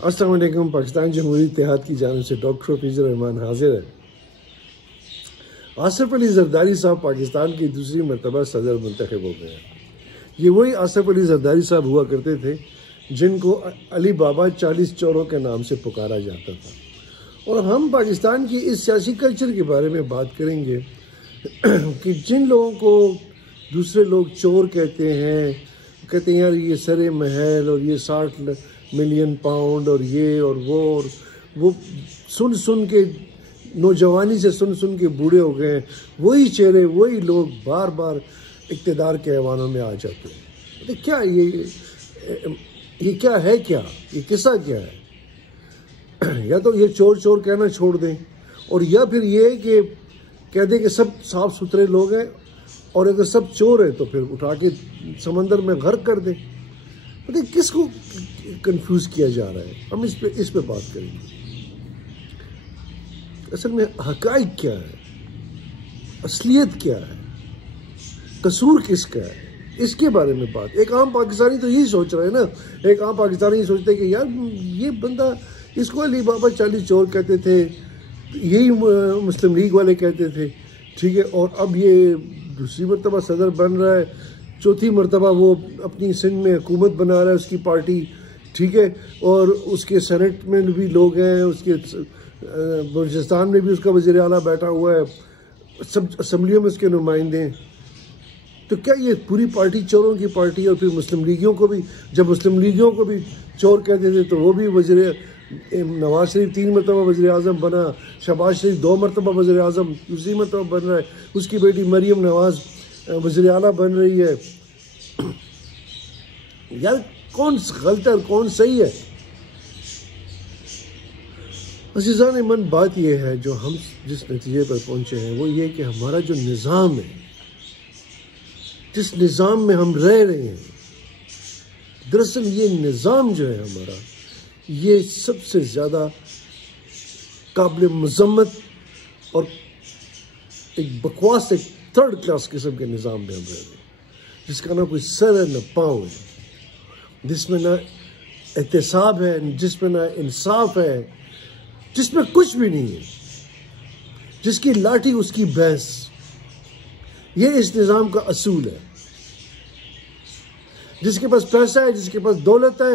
السلام علیکم۔ پاکستان جمہوری اتحاد کی جانب سے ڈاکٹر حفیظ الرحمان حاضر ہے۔ آصف علی زرداری صاحب پاکستان کی دوسری مرتبہ صدر منتخب ہو گئے ہیں۔ یہ وہی آصف علی زرداری صاحب ہوا کرتے تھے جن کو علی بابا 40 چوروں کے نام سے پکارا جاتا تھا۔ اور ہم پاکستان کی اس سیاسی کلچر کے بارے میں بات کریں گے کہ جن لوگوں کو دوسرے لوگ چور کہتے ہیں یار یہ سر محل اور یہ 60 ملین پاؤنڈ اور یہ اور وہ سن کے نوجوانی سے سن کے بوڑھے ہو گئے ہیں، وہی چہرے وہی لوگ بار بار اقتدار کے ایوانوں میں آ جاتے ہیں۔ کیا یہ کیا ہے؟ کیا یہ قصہ کیا ہے؟ یا تو یہ چور کہنا چھوڑ دیں، اور یا پھر یہ کہ کہہ دیں کہ سب صاف ستھرے لوگ ہیں، اور اگر سب چور ہیں تو پھر اٹھا کے سمندر میں غرق کر دیں۔ کس کو کنفیوز کیا جا رہا ہے؟ ہم اس پہ بات کریں گے۔ اصل میں حقائق کیا ہے، اصلیت کیا ہے، قصور کس کا ہے، اس کے بارے میں بات۔ ایک عام پاکستانی تو یہی سوچ رہا ہے نا، ایک عام پاکستانی یہ سوچتا ہے کہ یار یہ بندہ، اس کو علی بابا 40 چور کہتے تھے، یہی مسلم لیگ والے کہتے تھے، ٹھیک ہے، اور اب یہ دوسری مرتبہ صدر بن رہا ہے، چوتھی مرتبہ وہ اپنی سندھ میں حکومت بنا رہا ہے اس کی پارٹی، ٹھیک ہے، اور اس کے سینٹ میں بھی لوگ ہیں، اس کے بلوچستان میں بھی اس کا وزیر اعلیٰ بیٹھا ہوا ہے، سب اسمبلیوں میں اس کے نمائندے ہیں۔ تو کیا یہ پوری پارٹی چوروں کی پارٹی ہے؟ اور پھر مسلم لیگیوں کو بھی، جب مسلم لیگیوں کو بھی چور کہتے تھے تو وہ بھی نواز شریف 3 مرتبہ وزیر اعظم بنا، شہباز شریف 2 مرتبہ وزیر اعظم دوسری مرتبہ بن رہا ہے، اس کی بیٹی مریم نواز وزیر اعلیٰ بن رہی ہے۔ یار کون غلط ہے اور کون صحیح ہے؟ عزیزان من، بات یہ ہے جو ہم جس نتیجے پر پہنچے ہیں وہ یہ کہ ہمارا جو نظام ہے، جس نظام میں ہم رہ رہے ہیں، دراصل یہ نظام جو ہے ہمارا، یہ سب سے زیادہ قابل مذمت اور ایک بکواس، ایک 3rd کلاس قسم کے نظام میں ہم رہ رہے ہیں، جس کا نہ کوئی سر ہے نہ پاؤں ہے، جس میں نہ احتساب ہے، جس میں نہ انصاف ہے، جس میں کچھ بھی نہیں ہے، جس کی لاٹھی اس کی بھینس۔ یہ اس نظام کا اصول ہے۔ جس کے پاس پیسہ ہے، جس کے پاس دولت ہے،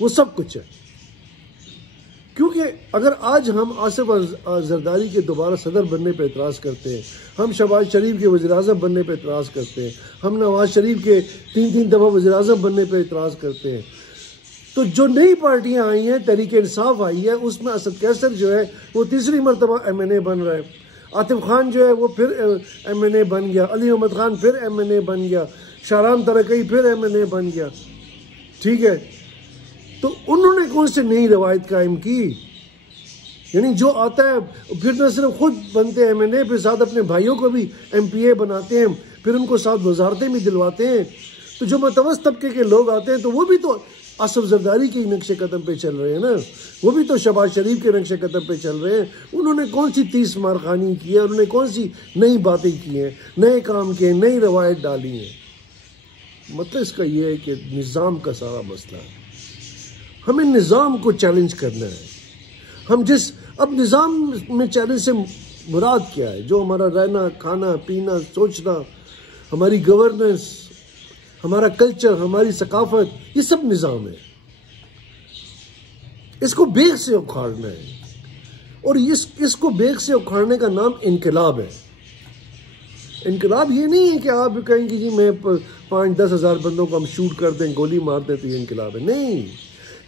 وہ سب کچھ ہے۔ کیونکہ اگر آج ہم آصف زرداری کے دوبارہ صدر بننے پہ اعتراض کرتے ہیں، ہم شہباز شریف کے وزیر اعظم بننے پہ اعتراض کرتے ہیں، ہم نواز شریف کے 3 دفعہ وزیر اعظم بننے پہ اعتراض کرتے ہیں، تو جو نئی پارٹیاں آئی ہیں، تحریک انصاف آئی ہے، اس میں اسد کیسر جو ہے وہ 3ری مرتبہ MNA بن رہا ہے، عاطف خان جو ہے وہ پھر MNA بن گیا، علی احمد خان پھر MNA بن گیا، شاہرام ترکی پھر MNA بن گیا، ٹھیک ہے۔ تو انہوں نے کون سے نئی روایت قائم کی؟ یعنی جو آتا ہے پھر نہ صرف خود بنتے ہیں MNA، پھر ساتھ اپنے بھائیوں کو بھی MPA بناتے ہیں، پھر ان کو ساتھ وزارتیں بھی دلواتے ہیں۔ تو جو متوسط طبقے کے لوگ آتے ہیں تو وہ بھی تو آصف زرداری کے نقش قدم پہ چل رہے ہیں نا، وہ بھی تو شہباز شریف کے نقش قدم پہ چل رہے ہیں۔ انہوں نے کون سی 30 مارخانی کی ہے، انہوں نے کون سی نئی باتیں کی ہیں، نئے کام کیے، نئی روایت ڈالی ہیں؟ مطلب اس کا یہ ہے کہ نظام کا سارا مسئلہ ہے۔ ہمیں نظام کو چیلنج کرنا ہے۔ اب نظام میں چیلنج سے مراد کیا ہے؟ جو ہمارا رہنا، کھانا، پینا، سوچنا، ہماری گورننس، ہمارا کلچر، ہماری ثقافت، یہ سب نظام ہے۔ اس کو بیخ سے اکھاڑنا ہے، اور اس کو بیخ سے اکھاڑنے کا نام انقلاب ہے۔ انقلاب یہ نہیں ہے کہ آپ کہیں کہ جی میں 5-10 ہزار بندوں کو ہم شوٹ کر دیں، گولی مار دیں تو یہ انقلاب ہے۔ نہیں،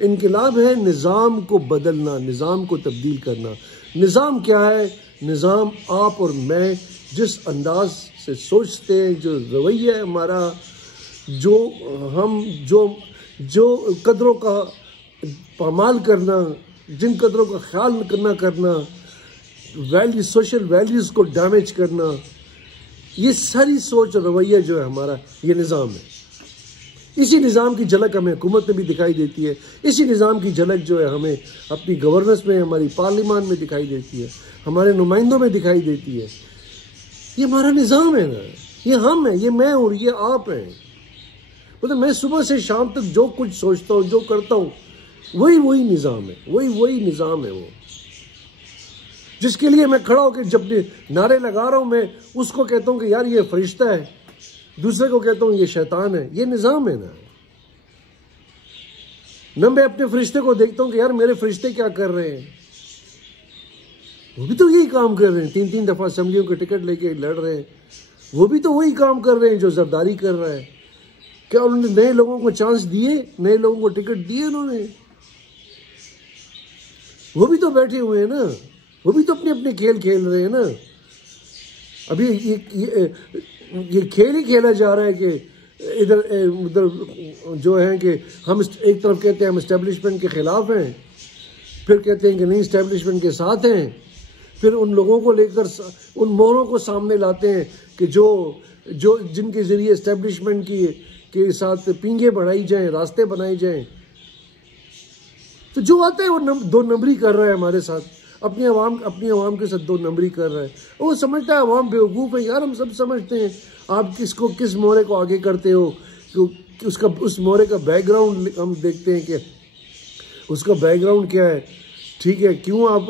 انقلاب ہے نظام کو بدلنا، نظام کو تبدیل کرنا۔ نظام کیا ہے؟ نظام آپ اور میں جس انداز سے سوچتے ہیں، جو رویہ ہے ہمارا، جو قدروں کا پامال کرنا، جن قدروں کا خیال نہ کرنا، سوشل ویلیوز کو ڈیمیج کرنا، یہ ساری سوچ اور رویہ جو ہے ہمارا، یہ نظام ہے۔ اسی نظام کی جھلک ہمیں حکومت میں بھی دکھائی دیتی ہے، اسی نظام کی جھلک جو ہے ہمیں اپنی گورننس میں، ہماری پارلیمان میں دکھائی دیتی ہے، ہمارے نمائندوں میں دکھائی دیتی ہے۔ یہ ہمارا نظام ہے نا، یہ ہم ہیں، یہ میں اور یہ آپ ہیں۔ مطلب میں صبح سے شام تک جو کچھ سوچتا ہوں، جو کرتا ہوں، وہی نظام ہے، وہی نظام ہے وہ، جس کے لیے میں کھڑا ہو کے جب نعرے لگا رہا ہوں، میں اس کو کہتا ہوں کہ یار یہ فرشتہ ہے، دوسرے کو کہتا ہوں یہ شیطان ہے۔ یہ نظام ہے نہ میں اپنے فرشتے کو دیکھتا ہوں کہ یار میرے فرشتے کیا کر رہے ہیں، وہ بھی تو یہی کام کر رہے ہیں، 3 دفعہ اسمبلیوں کے ٹکٹ لے کے لڑ رہے ہیں، وہ بھی تو وہی کام کر رہے ہیں جو زرداری کر رہا ہے۔ کیا انہوں نے نئے لوگوں کو چانس دیے؟ نئے لوگوں کو ٹکٹ دیے انہوں نے؟ وہ بھی تو بیٹھے ہوئے ہیں نا، وہ بھی تو اپنے کھیل کھیل رہے ہیں نا۔ ابھی یہ کھیل ہی کھیلا جا رہا ہے کہ ادھر جو ہے کہ ہم ایک طرف کہتے ہیں ہم اسٹیبلشمنٹ کے خلاف ہیں، پھر کہتے ہیں کہ نہیں اسٹیبلشمنٹ کے ساتھ ہیں، پھر ان لوگوں کو لے کر ان موروں کو سامنے لاتے ہیں کہ جو جن کے ذریعے اسٹیبلشمنٹ کے ساتھ پینگے بڑھائی جائیں، راستے بنائے جائیں۔ تو جو آتا ہے وہ 2 نمبری کر رہا ہے ہمارے ساتھ، اپنی عوام کے ساتھ 2 نمبری کر رہا ہے۔ وہ سمجھتا ہے عوام بیوقوف ہے۔ یار ہم سب سمجھتے ہیں، آپ کس مورے کو آگے کرتے ہو، اس مورے کا بیک گراؤنڈ ہم دیکھتے ہیں کہ اس کا بیک گراؤنڈ کیا ہے، ٹھیک ہے۔ کیوں آپ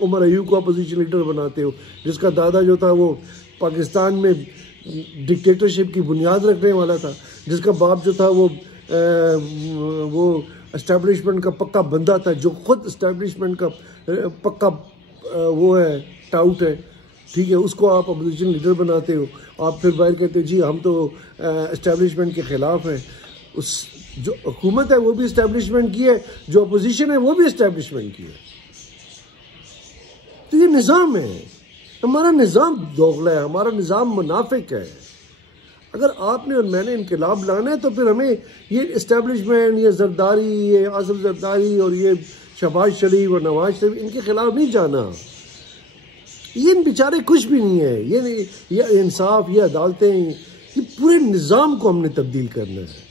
عمر ایوب کو اپوزیشن لیڈر بناتے ہو، جس کا دادا جو تھا وہ پاکستان میں ڈکٹیٹرشپ کی بنیاد رکھنے والا تھا، جس کا باپ جو تھا وہ اسٹیبلشمنٹ کا پکا بندہ تھا، جو خود اسٹیبلشمنٹ کا پکا وہ ہے، ٹاؤٹ ہے، ٹھیک ہے۔ اس کو آپ اپوزیشن لیڈر بناتے ہو، آپ پھر باہر کہتے ہیں جی ہم تو اسٹیبلشمنٹ کے خلاف ہیں۔ جو حکومت ہے وہ بھی اسٹیبلشمنٹ کی ہے، جو اپوزیشن ہے وہ بھی اسٹیبلشمنٹ کی ہے۔ تو یہ نظام ہے، ہمارا نظام دوغلا ہے، ہمارا نظام منافق ہے۔ اگر آپ نے اور میں نے انقلاب لانا ہے تو پھر ہمیں یہ اسٹیبلشمنٹ، یہ زرداری، یہ آصف زرداری اور یہ شہباز شریف اور نواز شریف، ان کے خلاف نہیں جانا۔ یہ ان بیچارے کچھ بھی نہیں ہے، یہ انصاف، یہ عدالتیں، یہ پورے نظام کو ہم نے تبدیل کرنا ہے،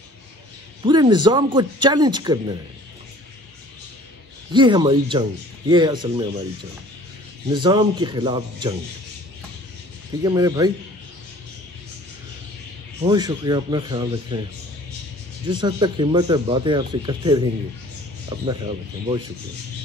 پورے نظام کو چیلنج کرنا ہے۔ یہ ہماری جنگ، یہ ہے اصل میں ہماری جنگ، نظام کے خلاف جنگ۔ ٹھیک ہے میرے بھائی، بہت شکریہ، اپنا خیال رکھیں۔ جس حد تک ہمت ہے باتیں آپ سے کرتے رہیں گے، اپنا خیال رکھیں، بہت شکریہ۔